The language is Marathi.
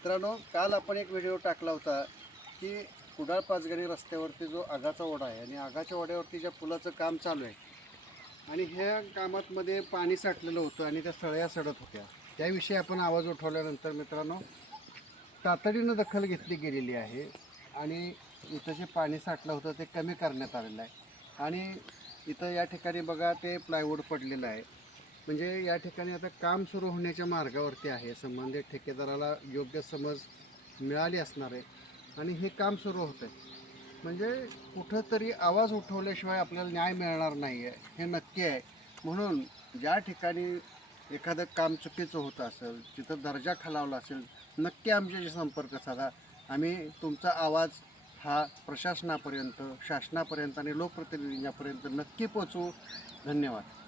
मित्रांनो, काल आपण एक व्हिडिओ टाकला होता की कुडाळ पाचगणी रस्त्यावरती जो आगाचा ओढा आहे आणि आगाच्या ओढ्यावरती ज्या पुलाचं काम चालू आहे आणि ह्या कामातमध्ये पाणी साठलेलं होतं आणि त्या सळ्या सडत होत्या, त्याविषयी आपण आवाज उठवल्यानंतर मित्रांनो तातडीनं दखल घेतली गेलेली आहे आणि इथं जे पाणी साठलं होतं ते कमी करण्यात आलेलं आहे. आणि इथं या ठिकाणी बघा ते प्लायवूड पडलेलं आहे. म्हणजे या ठिकाणी आता काम सुरू होण्याच्या मार्गावरती आहे. संबंधित ठेकेदाराला योग्य समज मिळाली असणार आहे आणि हे काम सुरू होतं आहे. म्हणजे कुठंतरी आवाज उठवल्याशिवाय आपल्याला न्याय मिळणार नाही आहे, हे नक्की आहे. म्हणून ज्या ठिकाणी एखादं काम चुकीचं होत असेल, तिथं दर्जा खालावला असेल, नक्की आमच्याशी संपर्क साधा. आम्ही तुमचा आवाज हा प्रशासनापर्यंत, शासनापर्यंत आणि लोकप्रतिनिधींपर्यंत नक्की पोचवू. धन्यवाद.